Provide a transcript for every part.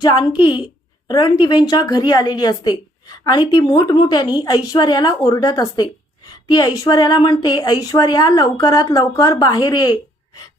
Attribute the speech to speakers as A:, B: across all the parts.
A: जानकी रणदिवेंच्या घरी आलेली असते आणि ती मोठमोठ्यानी ऐश्वर्याला ओरडत असते. ती ऐश्वर्याला म्हणते ऐश्वर्या लवकरात लवकर बाहेर ये.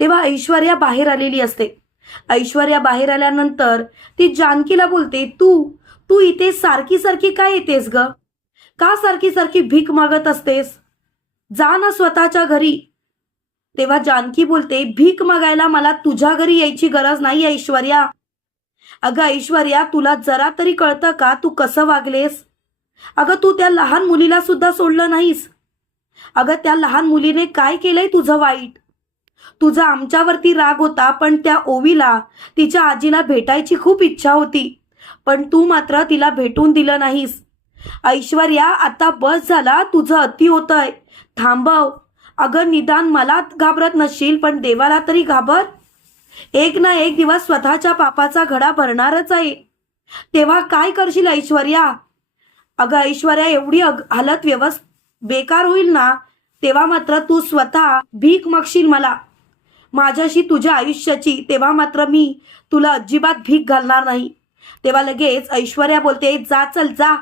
A: तेव्हा ऐश्वर्या बाहेर आलेली असते. ऐश्वर्या बाहेर आल्यानंतर ती जानकीला बोलते तू तू इथे सारखी सारखी काय येतेस ग? का सारखी सारखी भीक मागत असतेस? जा ना स्वतःच्या घरी. तेव्हा जानकी बोलते भीक मागायला मला तुझ्या घरी यायची गरज नाही ऐश्वर्या. अगं ऐश्वर्या तुला जरा तरी कळतं का तू कसं वागलेस? अगं तू त्या लहान मुलीला सुद्धा सोडलं नाहीस. अगं त्या लहान मुलीने काय केलंय तुझं वाईट? तुझा आमच्यावरती राग होता पण त्या ओवीला तिच्या आजीला भेटायची खूप इच्छा होती पण तू मात्र तिला भेटून दिलं नाहीस. ऐश्वर्या आता बस झाला तुझं अति होतंय. थांबव. अगं निदान मला घाबरत नसशील पण देवाला तरी घाबर. एक ना एक दिवस स्वतःच्या पापाचा घडा भरणारच आहे. तेव्हा काय करशील ऐश्वर्या? अगं ऐश्वर्या एवढी अग- हालत व्यवस्थ बेकार होईल ना? तेव्हा मात्र तू स्वतः भीक मागशील मला. माझ्याशी तुझ्या आयुष्याची तेव्हा मात्र मी तुला अजिबात भीक घालणार नाही. तेव्हा लगेच ऐश्वर्या बोलते जा चल जा.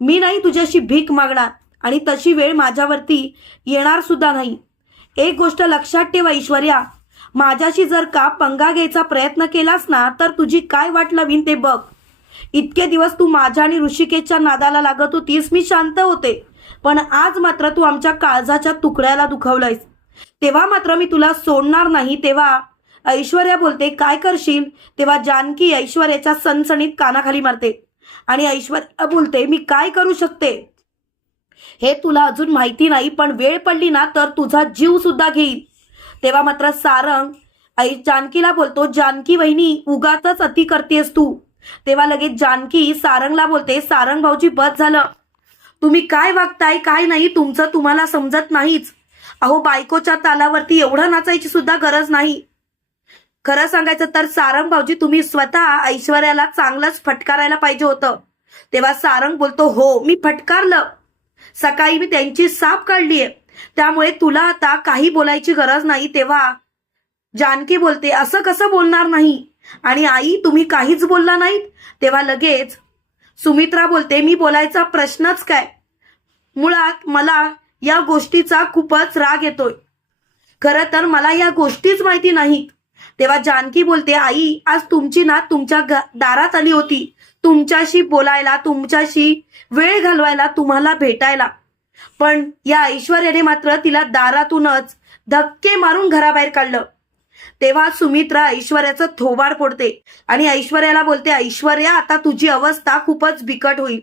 A: मी नाही तुझ्याशी भीक मागणार आणि तशी वेळ माझ्यावरती येणार सुद्धा नाही. एक गोष्ट लक्षात ठेवा ऐश्वर्या. माझ्याशी जर का पंगा घ्यायचा प्रयत्न केलास ना तर तुझी काय वाट लावीन ते बघ. इतके दिवस तू माझ्या आणि ऋषिकेशच्या नादाला लागत होतीस मी शांत होते. पण आज मात्र तू आमच्या काळजाच्या तुकड्याला दुखवलंयस. तेव्हा मात्र मी तुला सोडणार नाही तेव्हा ऐश्वर्या बोलते काय करशील? तेव्हा जानकी ऐश्वर्याच्या सणसणीत कानाखाली मारते. आणि ऐश्वर्या बोलते मी काय करू शकते? हे तुला अजून माहिती नाही पण वेळ पडली ना तर तुझा जीव सुद्धा घेईल तेव्हा मात्र सारंग आई जानकीला बोलतो जानकी वहिनी उगाच अति करतेस तू. तेव्हा लगेच जानकी सारंगला बोलते सारंग भाऊजी बस झालं. तुम्ही काय वागताय काय नाही तुमचं तुम्हाला समजत नाहीच. अहो बायकोच्या तालावरती एवढं नाचायची सुद्धा गरज नाही. खरं सांगायचं तर सारंग भाऊजी तुम्ही स्वतः ऐश्वर्याला चांगलंच फटकारायला पाहिजे होतं. तेव्हा सारंग बोलतो हो मी फटकारलं. सकाळी मी त्यांची साप काढलीये. त्यामुळे तुला आता काही बोलायची गरज नाही तेव्हा. जानकी बोलते असं कसं बोलणार नाही? आणि आई तुम्ही काहीच बोलला नाहीत? तेव्हा लगेच सुमित्रा बोलते मी बोलायचा प्रश्नच काय? मुळात मला या गोष्टीचा खूपच राग येतोय. खरं तर मला या गोष्टीच माहिती नाहीत. तेव्हा जानकी बोलते आई आज तुमची नात तुमच्या दारात आली होती. तुमच्याशी बोलायला तुमच्याशी वेळ घालवायला तुम्हाला भेटायला. पण या ऐश्वर्याने मात्र तिला दारातूनच धक्के मारून घराबाहेर काढलं. तेव्हा सुमित्रा ऐश्वर्याचं थोबाड फोडते आणि ऐश्वर्याला बोलते ऐश्वर्या आता तुझी अवस्था खूपच बिकट होईल.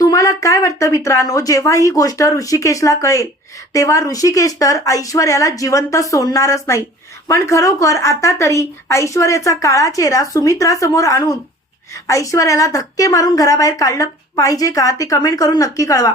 A: तुम्हाला काय वाटतं मित्रांनो जेव्हा ही गोष्ट ऋषिकेशला कळेल तेव्हा ऋषिकेश तर ऐश्वर्याला जिवंत सोडणारच नाही. पण खरोखर आता तरी ऐश्वर्याचा काळा चेहरा सुमित्रा समोर आणून ऐश्वर्याला धक्के मारून घराबाहेर काढलं पाहिजे का ते कमेंट करून नक्की कळवा.